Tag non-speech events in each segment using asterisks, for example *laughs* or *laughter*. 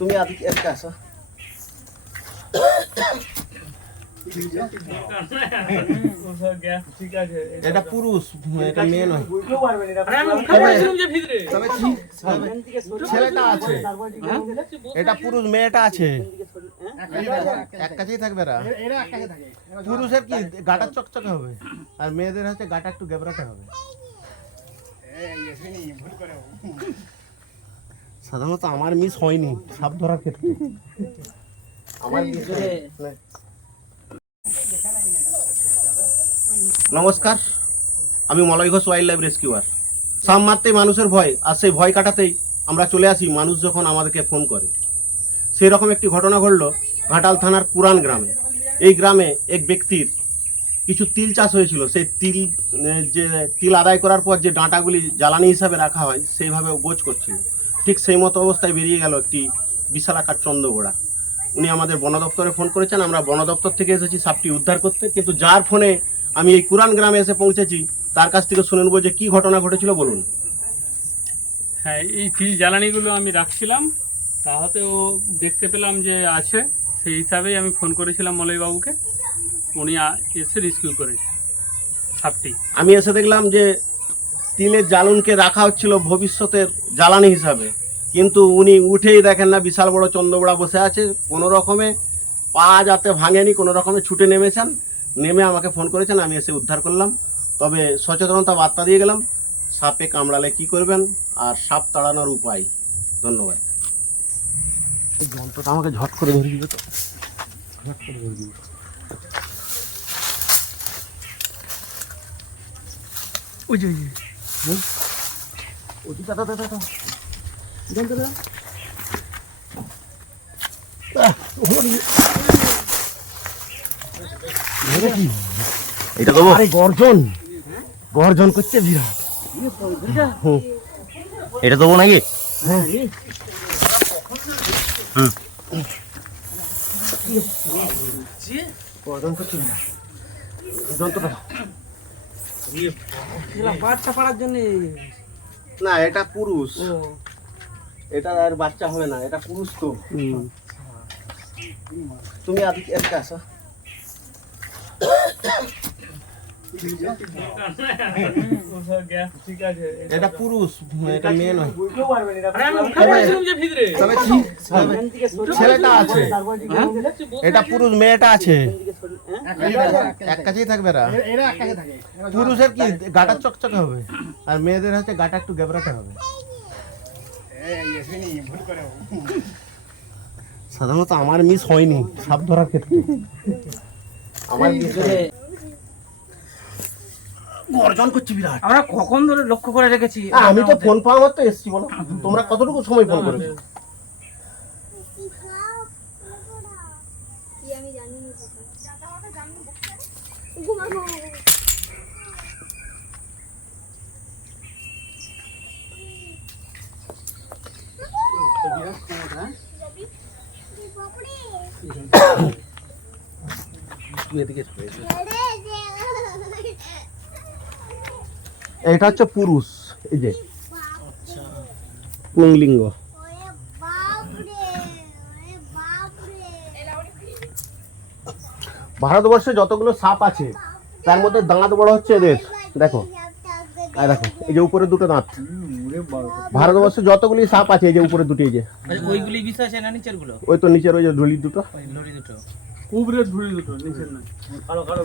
তুমি আদিকে এদিকে আসো ঠিক আছে এটা পুরুষ এটা মেয়ে নয় আরে আমি উঠে পড়েছিলাম যে ভিতরে তবে ছি- ছেলেটা আছে এটা পুরুষ মেয়েটা আছে এক কাছেই থাকবে এরা পুরুষের কি গাটা চকচকে হবে আর মেয়েদের হচ্ছে গাটা একটু গেবরাটে হবে সাধারণত আমার মিস হয়নি। সাপ ধরার ক্ষেত্রে আমার নমস্কার, আমি Malay Ghosh wild life rescuer সাপ মারতেই মানুষের ভয়, আর সেই ভয় কাটাতেই আমরা চলে আসি মানুষ যখন আমাদেরকে ফোন করে। সেই রকম একটি ঘটনা ঘটলো ঘাটাল থানার পুরান গ্রামে। এই গ্রামে এক ব্যক্তির কিছু তিল চাষ হয়েছিল। সেই তিল যে তিল আদায় করার পর যে ডাঁটাগুলি জ্বালানি হিসাবে রাখা হয়, সেইভাবে গোছ করছিল। ঠিক সেই মতো অবস্থায় বেরিয়ে গেল একটি বিশাল আকার চন্দ্রগোড়া। উনি আমাদের বন দপ্তরে ফোন করেছেন আমরা বন দপ্তর থেকে এসেছি সাপটি উদ্ধার করতে কিন্তু যার ফোনে আমি এই কুরান গ্রামে এসে পৌঁছেছি তার কাছ থেকে শুনে নেব যে কি ঘটনা ঘটেছিল বলুন। হ্যাঁ এই তিল জ্বালানিগুলো আমি রাখছিলাম তাহাতে ও দেখতে পেলাম যে আছে সেই হিসাবেই আমি ফোন করেছিলাম মলয়বাবুকে। উনি এসে রেস্কিউ করেছে সাপটি। আমি এসে দেখলাম যে তিলের জ্বালনকে রাখা হচ্ছিল ভবিষ্যতের জ্বালানি হিসাবে। কিন্তু উনি উঠেই দেখেন না, বিশাল বড় চন্দ্রবড়া বসে আছে, কোনো রকমে পা যাতে ভাঙেনি, কোনো রকমে ছুটে নেমেছেন। নেমে আমাকে ফোন করেছেন, আমি এসে উদ্ধার করলাম। তবে সচেতনতা বার্তা দিয়ে গেলাম, সাপে কামড়ালে কি করবেন আর সাপ তাড়ানোর উপায়। ধন্যবাদ। যন্ত্রটা আমাকে ঝট করে ধরে দিবে তো। ঝট করে ধরে দিবে। ওই যে। ওটি দাদা দাদা দাদা দাদা এটা দেবো আরে গর্জন গর্জন করছে বিরাট। এটা দেবো নাকি হ্যাঁ হুম। গর্জন করছে বিরাট। যন্ত্রটা বাচ্চা পাড়ার জন্য। না এটা পুরুষ। এটা আর বাচ্চা হবে না এটা পুরুষ তো। তুমি আদিকে একটা আসো। এটা পুরুষ, এটা মেয়ে নয়। ছেলেটা আছে। এটা পুরুষ, মেয়েটা আছে। এক কাছেই থাকবে এরা। পুরুষের কি, গাটা চকচকে হবে? আর মেয়েদের হচ্ছে গাটা একটু গেবরাটে হবে। সাধারণত আমার মিস হয়নি, সাপ ধরার ক্ষেত্রে। আমার হয়নি। গর্জন করছি বিরাট। আমরা কখন ধরে লক্ষ্য করে রেখেছি আমি তো ফোন পাওয়া মাত্র এসছি বলো। তোমরা কতটুকু সময় ফোন করেছ? কি আমি জানি না ঘুমাবো এটা হচ্ছে পুরুষ এই যে। পুংলিঙ্গ। ভারতবর্ষে যতগুলো সাপ আছে তার মধ্যে দাঁত বড় হচ্ছে এদের। দেখো। আর দেখো এই যে উপরে দুটো দাঁত। ভারতবর্ষে যতগুলি সাপ আছে এই যে উপরে দুটি এই যে। ওইগুলি বিষয় আছে না নিচেরগুলো? ওই তো নিচের ওই যে ঢুলি দুটো। ওই লরি দুটো। কুবরের ধুড়ি দুটো নিচের না। কালো কালো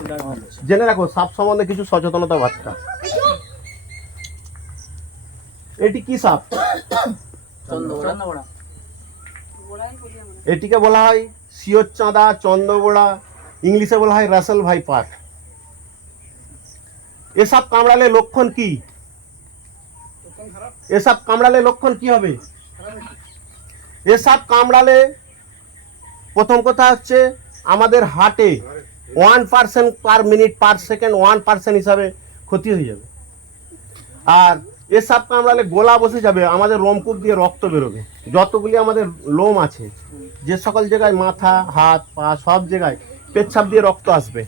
জেনে রাখো সাপ সম্বন্ধে কিছু সচেতনতা বার্তা এটি কি সাপ? এটিকে বলা হয় শিওর চাঁদা চন্দ্রবোড়া ইংলিশে বলা হয় রাসেল ভাইপার। এসব কামড়ালে লক্ষণ কি? এসব কামড়ালে লক্ষণ কি হবে? এসব কামড়ালে প্রথম কথা হচ্ছে আমাদের হার্টে one percent per minute per second one percent হিসাবে ক্ষতি হয়ে যাবে। আর এসব কামড়ালে গোলা বসে যাবে আমাদের রোমকূপ দিয়ে রক্ত বেরোবে। যতগুলি আমাদের লোম আছে যে সকল জায়গায় মাথা হাত পা সব জায়গায় পেচ্ছাপ দিয়ে রক্ত আসবে।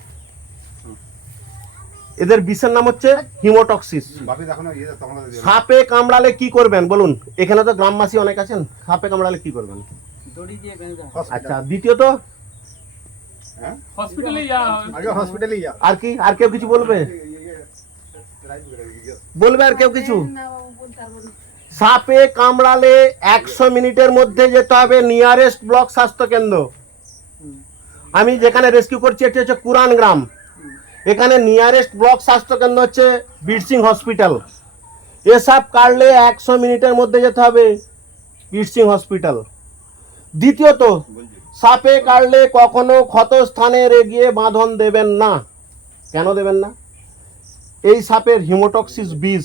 এদের বিষের নাম হচ্ছে হিমোটক্সিস। সাপে কামড়ালে কি করবেন? বলুন এখানে তো গ্রামবাসী অনেক আছেন সাপে কামড়ালে কি করবেন? দড়ি দিয়ে বেঁধে দাও আচ্ছা দ্বিতীয়ত? হসপিটালে যাওয়া হবে। আগে হসপিটালে যা আর কি আর কেউ কিছু বলবে? বলবে আর কেউ কিছু? সাপে কামড়ালে একশো মিনিটের মধ্যে যেতে হবে নিয়ারেস্ট ব্লক স্বাস্থ্য কেন্দ্র আমি যেখানে রেস্কিউ করছি এটি হচ্ছে কুরান গ্রাম। এখানে নিয়ারেস্ট ব্লক স্বাস্থ্য কেন্দ্র হচ্ছে বিরসিং হসপিটাল। এ সাপ কাটলে একশো মিনিটের মধ্যে যেতে হবে বিরসিং হসপিটাল। দ্বিতীয়ত সাপে কাটলে কখনো ক্ষত স্থানে রেগিয়ে বাঁধন দেবেন না। কেন দেবেন না? এই সাপের হিমোটক্সিস বিষ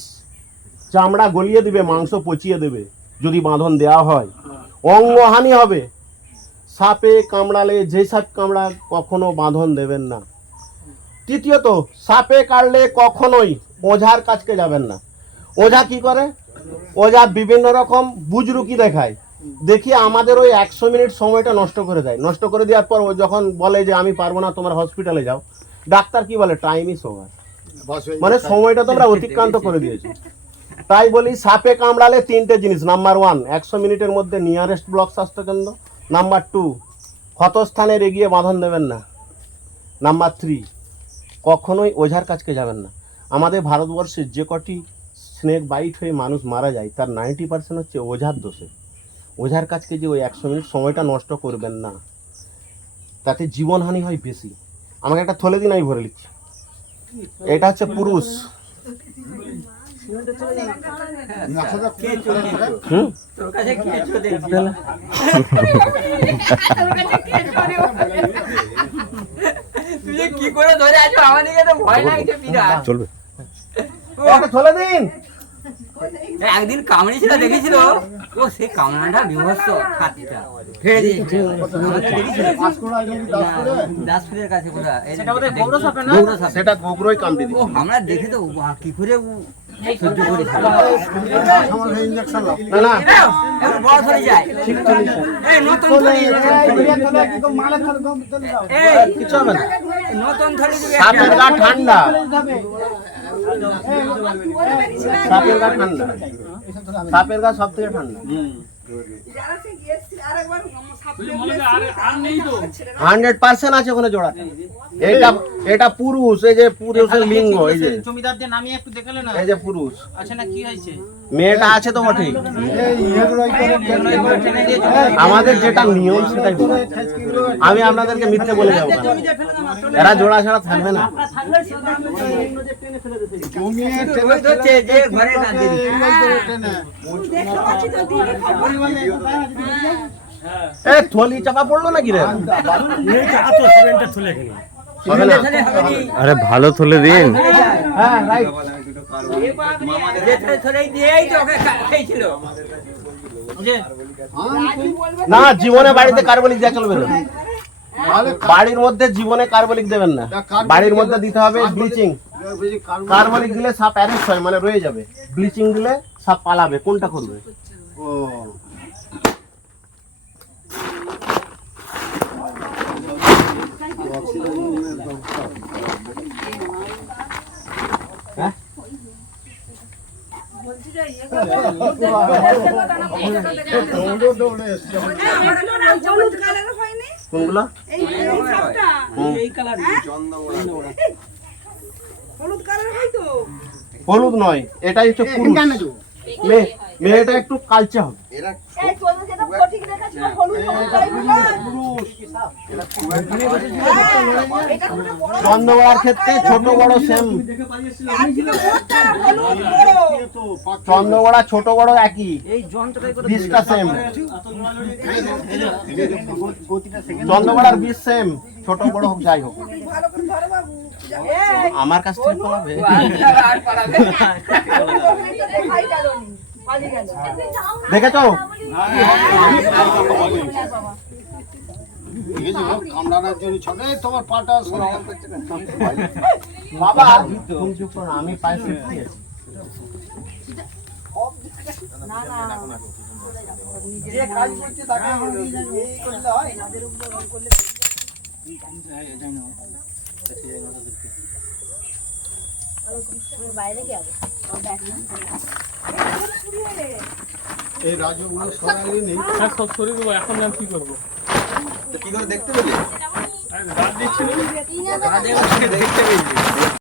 চামড়া গলিয়ে দিবে, মাংস পচিয়ে দেবে, যদি বাঁধন দেওয়া হয়। অঙ্গহানি হবে। সাপে কামড়ালে যে সাপ কামড়া কখনো বাঁধন দেবেন না। তৃতীয়ত, সাপে কাটলে কখনোই ওঝার কাছকে যাবেন না। ওঝা কি করে? ওঝা বিভিন্ন রকম বুজরুকি দেখায়। দেখি আমাদের ওই একশো মিনিট সময়টা নষ্ট করে দেয়। নষ্ট করে দেওয়ার পর ও যখন বলে যে, আমি পারব না, তোমার হসপিটালে যাও। ডাক্তার কি বলে? টাইম ইস ওভার মানে সময়টা তোমরা *laughs* অতিক্রান্ত করে দিয়েছ। তাই বলি সাপে কামড়ালে তিনটে জিনিস। নাম্বার ওয়ান একশো মিনিটের মধ্যে নিয়ারেস্ট ব্লক স্বাস্থ্যকেন্দ্র। নাম্বার টু ক্ষতস্থানে এগিয়ে বাঁধন দেবেন না। নাম্বার থ্রি কখনোই ওঝার কাছকে যাবেন না। আমাদের ভারতবর্ষের যে কটি স্নেক বাইট হয়ে মানুষ মারা যায় তার নাইনটি পার্সেন্ট হচ্ছে ওঝার দোষে। ওঝার কাছকে যে ওই একশো মিনিট সময়টা নষ্ট করবেন না তাতে জীবনহানি হয় বেশি। আমাকে একটা থলে দিন আমি ভরে নিচ্ছি। এটা হচ্ছে পুরুষ। চলবে। দিন। একদিন কামড়েছিল দেখেছিল? ও সেই কামড়াটা বিভৎস খাতিটা কামড়ে আমরা দেখে তো কি করে সহ্য নতুন ঠান্ডা। সাপের গা ঠান্ডা। সাপের গা সব থেকে ঠান্ডা। হান্ড্রেড পার্সেন্ট আছে ওখানে জোড়াটা। এটা এটা পুরুষ এই যে পুরুষের লিঙ্গ এই যে। জমিদার যে একটু দেখালে না? এই যে পুরুষ। আচ্ছা না কি হয়েছে? মেয়েটা আছে তো টেনে দিয়ে আমাদের যেটা নিয়ম সেটাই আমি আপনাদেরকে মিথ্যে বলে যাব এরা জোড়া ছাড়া থাকবে না। ঘরে। এ থলি চাপা পড়ল নাকি রে? আরে ভালো তুলে দিন। হ্যাঁ রাইট না জীবনে বাড়িতে কার্বলিক দেওয়া চলবে না। বাড়ির মধ্যে জীবনে কার্বলিক দেবেন না। বাড়ির মধ্যে দিতে হবে ব্লিচিং কার্বলিক দিলে সাপ অ্যারেস্ট হয় মানে রয়ে যাবে। ব্লিচিং দিলে সাপ পালাবে। কোনটা করবে? ও। কোনগুলো হলুদ কালার হয় তো হলুদ নয় এটাই হচ্ছে মেয়েটা একটু কালচে হবে। চন্দ্রগড়ার ক্ষেত্রে ছোট বড় সেম চন্দ্রগড়া ছোট বড় একই। এই বিষটা সেম চন্দ্রগড়ার বিষ সেম ছোট বড় হোক যাই হোক। আমার কাছ থেকে পালাবে। দেখেছ? তোমার পাটা বাবা আমি পায়ে সেফটি আছি না না যে কাজ করছে তাকে এই করলে বাইরে গেল এই রাজ্যগুলো সরাইলে নেই। সব সরিয়ে দেবো এখন আমি কি করব? কি করে দেখতে পেলি দেখতে পেয়েছি